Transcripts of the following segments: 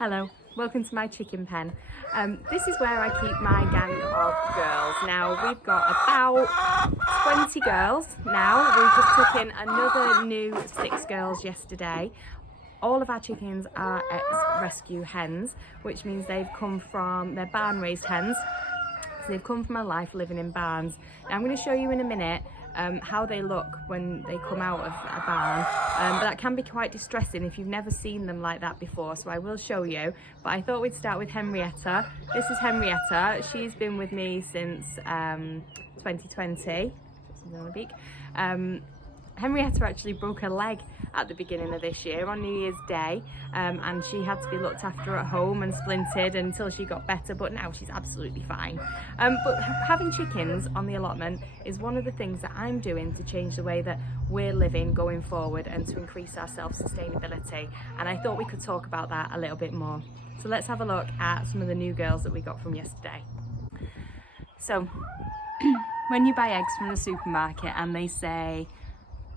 Hello, welcome to my chicken pen. This is where I keep my gang of girls. Now we've got about 20 girls now. We've just took in another new 6 girls yesterday. All of our chickens are ex-rescue hens, which means they're barn raised hens. So they've come from a life living in barns. Now I'm going to show you in a minute how they look when they come out of a barn, but that can be quite distressing if you've never seen them like that before, so I will show you. But I thought we'd start with Henrietta. This is Henrietta. She's been with me since 2020. Henrietta actually broke her leg at the beginning of this year on New Year's Day, and she had to be looked after at home and splinted until she got better, but now she's absolutely fine. But having chickens on the allotment is one of the things that I'm doing to change the way that we're living going forward and to increase our self-sustainability, and I thought we could talk about that a little bit more. So let's have a look at some of the new girls that we got from yesterday. So when you buy eggs from the supermarket and they say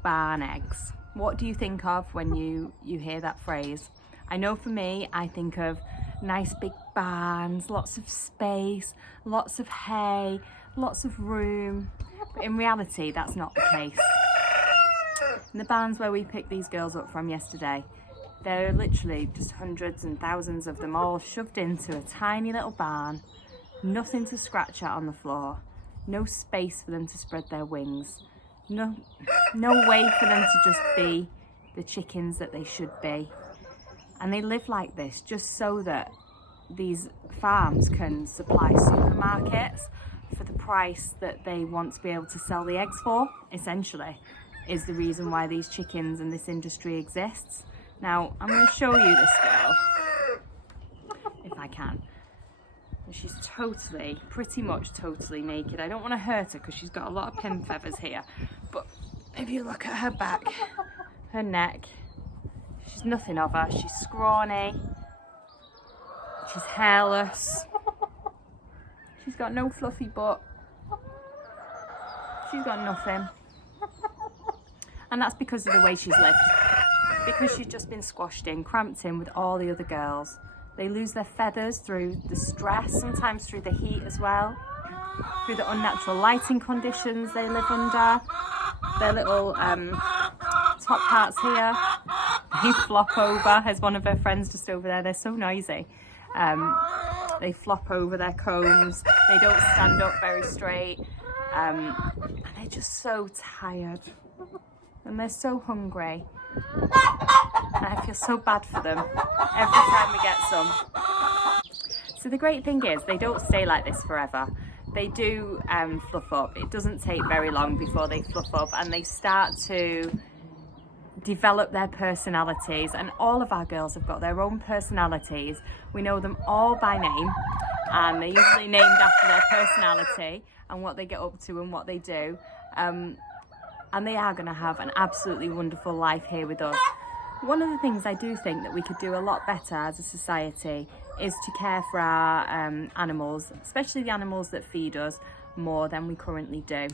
barn eggs, what do you think of when you hear that phrase? I know for me, I think of nice big barns, lots of space, lots of hay, lots of room, but in reality that's not the case. In the barns where we picked these girls up from yesterday, there are literally just hundreds and thousands of them all shoved into a tiny little barn, nothing to scratch at on the floor, no space for them to spread their wings. No way for them to just be the chickens that they should be. And they live like this just so that these farms can supply supermarkets for the price that they want to be able to sell the eggs for, essentially, is the reason why these chickens and this industry exists. Now, I'm going to show you this girl, if I can. She's pretty much totally naked. I don't want to hurt her because she's got a lot of pin feathers here. But if you look at her back, her neck, she's nothing of her. She's scrawny. She's hairless. She's got no fluffy butt. She's got nothing. And that's because of the way she's lived. Because she's just been squashed in, cramped in with all the other girls. They lose their feathers through the stress, sometimes through the heat as well, through the unnatural lighting conditions they live under. Their little top parts here, they flop over. There's one of her friends just over there. They're so noisy. They flop over their combs. They don't stand up very straight. And they're just so tired. And they're so hungry. And I feel so bad for them every time we get some. So the great thing is they don't stay like this forever. They do fluff up. It doesn't take very long before they fluff up and they start to develop their personalities, and all of our girls have got their own personalities. We know them all by name, and they're usually named after their personality and what they get up to and what they do. And they are going to have an absolutely wonderful life here with us. One of the things I do think that we could do a lot better as a society is to care for our animals, especially the animals that feed us, more than we currently do,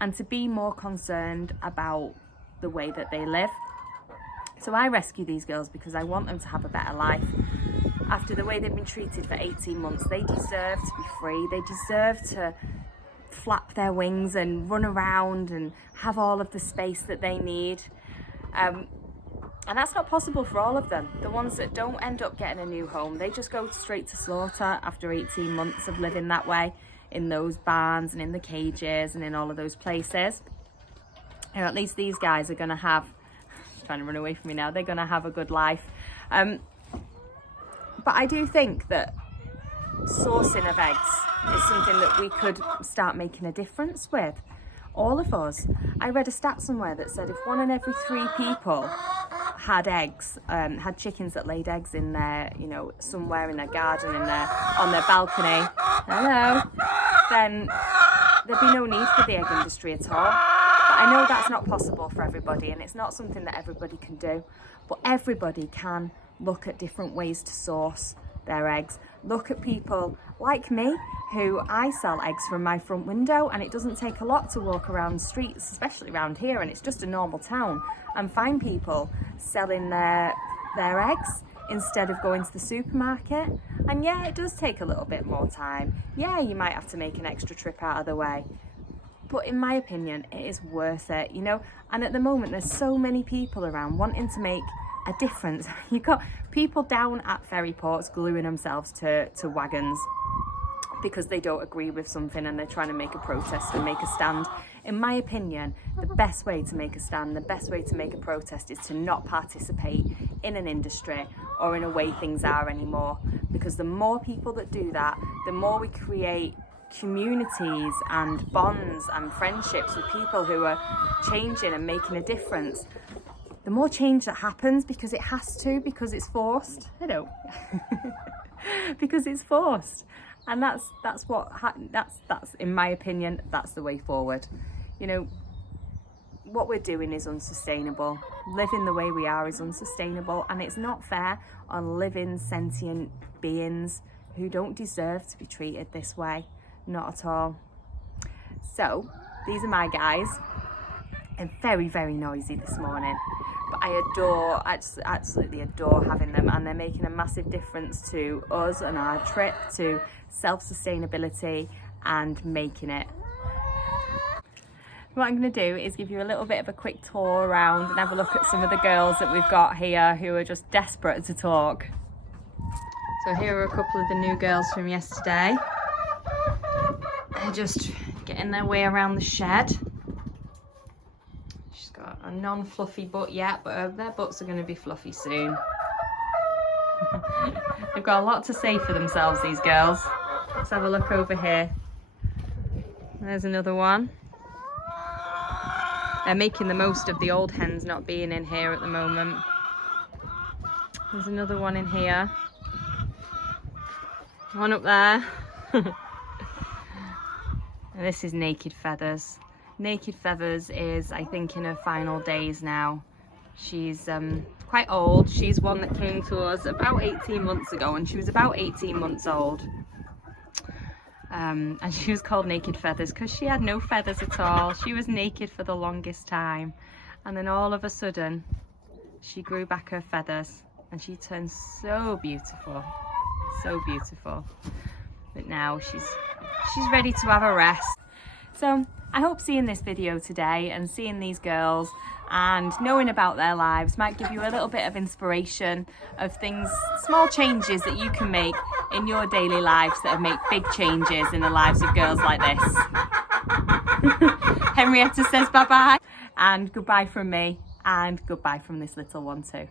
and to be more concerned about the way that they live. So I rescue these girls because I want them to have a better life. After the way they've been treated for 18 months, they deserve to be free. They deserve to flap their wings and run around and have all of the space that they need. And that's not possible for all of them. The ones that don't end up getting a new home, they just go straight to slaughter after 18 months of living that way in those barns and in the cages and in all of those places. You know, at least these guys are going to have, she's trying to run away from me now, they're going to have a good life. But I do think that sourcing of eggs is something that we could start making a difference with. All of us. I read a stat somewhere that said if 1 in every 3 people had eggs, had chickens that laid eggs in their, somewhere in their garden, on their balcony, then there'd be no need for the egg industry at all. But I know that's not possible for everybody, and it's not something that everybody can do. But everybody can look at different ways to source their eggs. Look at people like me, who I sell eggs from my front window, and it doesn't take a lot to walk around streets, especially around here, and it's just a normal town, and find people selling their eggs instead of going to the supermarket. And yeah, it does take a little bit more time. Yeah, you might have to make an extra trip out of the way. But in my opinion, it is worth it, you know? And at the moment, there's so many people around wanting to make a difference. You've got people down at ferry ports gluing themselves to wagons because they don't agree with something and they're trying to make a protest and make a stand. In my opinion, the best way to make a stand, the best way to make a protest is to not participate in an industry or in a way things are anymore. Because the more people that do that, the more we create communities and bonds and friendships with people who are changing and making a difference. The more change that happens, because it has to, because it's forced. I know. Because it's forced. And that's in my opinion, that's the way forward. You know, what we're doing is unsustainable. Living the way we are is unsustainable, and it's not fair on living sentient beings who don't deserve to be treated this way. Not at all. So these are my guys. They're very, very noisy this morning, but I absolutely adore having them, and they're making a massive difference to us and our trip to self-sustainability and making it. What I'm going to do is give you a little bit of a quick tour around and have a look at some of the girls that we've got here who are just desperate to talk. So here are a couple of the new girls from yesterday. They're just getting their way around the shed. She's got a non-fluffy butt yet, but their butts are going to be fluffy soon. They've got a lot to say for themselves, these girls. Let's have a look over here. There's another one. They're making the most of the old hens not being in here at the moment. There's another one in here. One up there. And this is Naked Feathers. Naked Feathers is, I think, in her final days now. She's quite old. She's one that came to us about 18 months ago, and she was about 18 months old. And she was called Naked Feathers because she had no feathers at all. She was naked for the longest time. And then all of a sudden, she grew back her feathers and she turned so beautiful. So beautiful. But now she's ready to have a rest. So I hope seeing this video today and seeing these girls and knowing about their lives might give you a little bit of inspiration of things, small changes that you can make in your daily lives that make big changes in the lives of girls like this. Henrietta says bye-bye, and goodbye from me, and goodbye from this little one too.